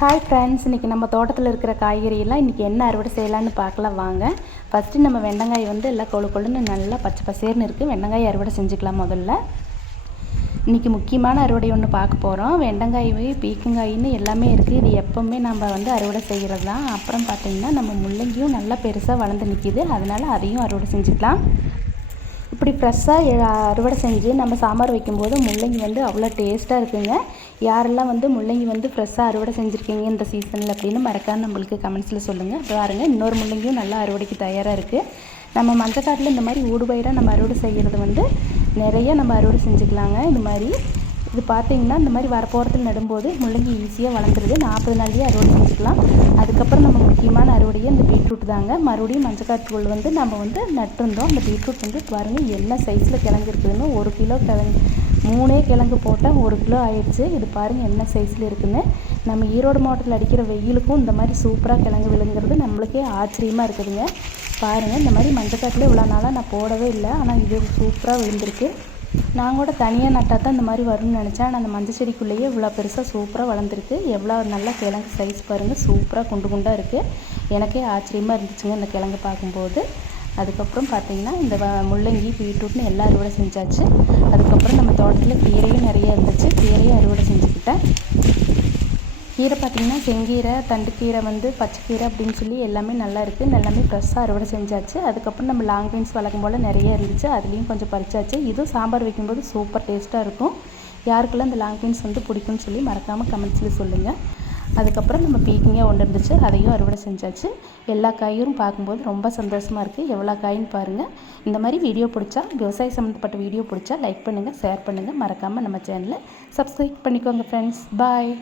Hi friends இன்றைக்கி நம்ம தோட்டத்தில் இருக்கிற காய்கறியெல்லாம் இன்றைக்கி என்ன அறுவடை செய்யலான்னு பார்க்கலாம் வாங்க. ஃபஸ்ட்டு நம்ம வெண்டங்காய் வந்து எல்லாம் கொழு கொழுன்னு நல்லா பச்சை பசேர்னு இருக்குது வெண்டங்காய் அறுவடை செஞ்சுக்கலாம் முதல்ல. இன்றைக்கி முக்கியமான அறுவடை ஒன்று பார்க்க போகிறோம் வெண்டங்காய் பீக்கங்காயின்னு எல்லாமே இருக்குது இது எப்போவுமே நம்ம வந்து அறுவடை செய்கிறது தான். அப்புறம் பார்த்திங்கன்னா நம்ம முள்ளங்கியும் நல்லா பெருசாக வளர்ந்து நிற்கிது அதனால் அதையும் அறுவடை செஞ்சுக்கலாம். இப்படி ஃப்ரெஷ்ஷாக அறுவடை செஞ்சு நம்ம சாம்பார் வைக்கும்போது முள்ளங்கி வந்து அவ்வளோ டேஸ்ட்டாக இருக்குங்க. யாரெல்லாம் வந்து முள்ளங்கி வந்து ஃப்ரெஷ்ஷாக அறுவடை செஞ்சுருக்கீங்க இந்த சீசனில் அப்படின்னு மறக்காம நம்மளுக்கு கமெண்ட்ஸில் சொல்லுங்கள் பாருங்கள் இன்னொரு முள்ளங்கியும் நல்லா அறுவடைக்கு தயாராக இருக்குது நம்ம மஞ்சக்காட்டில் இந்த மாதிரி ஊடுபயிராக நம்ம அறுவடை செய்கிறது வந்து நிறைய நம்ம அறுவடை செஞ்சுக்கலாங்க. இந்த மாதிரி இது பார்த்தீங்கன்னா இந்த மாதிரி வரப்போகிறதுல நடும்போது முள்ளங்கி ஈஸியாக வளர்ந்துருது. நாற்பது நாள்லேயே அறுவடை செஞ்சுக்கலாம். அதுக்கப்புறம் நம்ம முக்கியமான அறுவடையே இந்த பீட்ரூட் தாங்க. மறுபடியும் மஞ்சக்காட்டுக்குள் வந்து நம்ம வந்து நட்டிருந்தோம். அந்த பீட்ரூட் வந்து பாருங்கள் என்ன சைஸில் கிழங்கு இருக்குதுன்னு ஒரு கிலோ கிழங்கு மூணே கிழங்கு போட்டால் ஒரு கிலோ ஆயிடுச்சு. இது பாருங்கள் என்ன சைஸில் இருக்குதுன்னு. நம்ம ஈரோடு மாவட்டத்தில் அடிக்கிற வெயிலுக்கும் இந்த மாதிரி சூப்பராக கிழங்கு விழுங்குறது நம்மளுக்கே ஆச்சரியமாக இருக்குதுங்க. பாருங்கள் இந்த மாதிரி மஞ்சக்காட்டில் இவ்வளோ நாளாக நான் போடவே இல்லை. ஆனால் இது சூப்பராக விழுந்திருக்கு. நான் கூட தனியாக நட்டால் தான் இந்த மாதிரி வரும்னு நினச்சேன். ஆனால் அந்த மஞ்சள் செடிக்குள்ளேயே இவ்வளோ பெருசாக சூப்பராக வளர்ந்துருக்கு எவ்வளோ நல்லா கிழங்கு சைஸ் பாருங்கள் சூப்பராக குண்டு குண்டாக இருக்குது எனக்கே ஆச்சரியமாக இருந்துச்சுங்க இந்த கிழங்கு பார்க்கும்போது. அதுக்கப்புறம் பார்த்திங்கன்னா இந்த முள்ளங்கி பீட்ரூட்னு எல்லா அறுவடை செஞ்சாச்சு. அதுக்கப்புறம் நம்ம தோட்டத்தில் கீரையும் நிறைய இருந்துச்சு. கீரையும் அறுவடை செஞ்சுக்கிட்டேன். கீரை பார்த்திங்கன்னா செங்கீரை தண்டுக்கீரை வந்து பச்சைக்கீரை அப்படின்னு சொல்லி எல்லாமே நல்லா இருக்குது எல்லாமே ஃப்ரெஷ்ஷாக அறுவடை செஞ்சாச்சு. அதுக்கப்புறம் நம்ம லாங் பீன்ஸ் வளர்க்கும் போல் நிறைய இருந்துச்சு. அதுலேயும் கொஞ்சம் பறிச்சாச்சு. இதுவும் சாம்பார் வைக்கும்போது சூப்பர் டேஸ்ட்டாக இருக்கும். யாருக்கெல்லாம் இந்த லாங் பீன்ஸ் வந்து பிடிக்கும்னு சொல்லி மறக்காமல் கமெண்ட்ஸில் சொல்லுங்கள் அதுக்கப்புறம் நம்ம பீக்கிங்காக ஒன்று இருந்துச்சு. அதையும் அறுவடை செஞ்சாச்சு. எல்லா காயும் பார்க்கும்போது ரொம்ப சந்தோஷமாக இருக்குது எவ்வளோ காயின்னு பாருங்கள் இந்த மாதிரி வீடியோ பிடிச்சா விவசாய சம்மந்தப்பட்ட வீடியோ பிடிச்சா லைக் பண்ணுங்கள் ஷேர் பண்ணுங்கள் மறக்காமல் நம்ம சேனலை சப்ஸ்கிரைப் பண்ணிக்கோங்க ஃப்ரெண்ட்ஸ் பாய்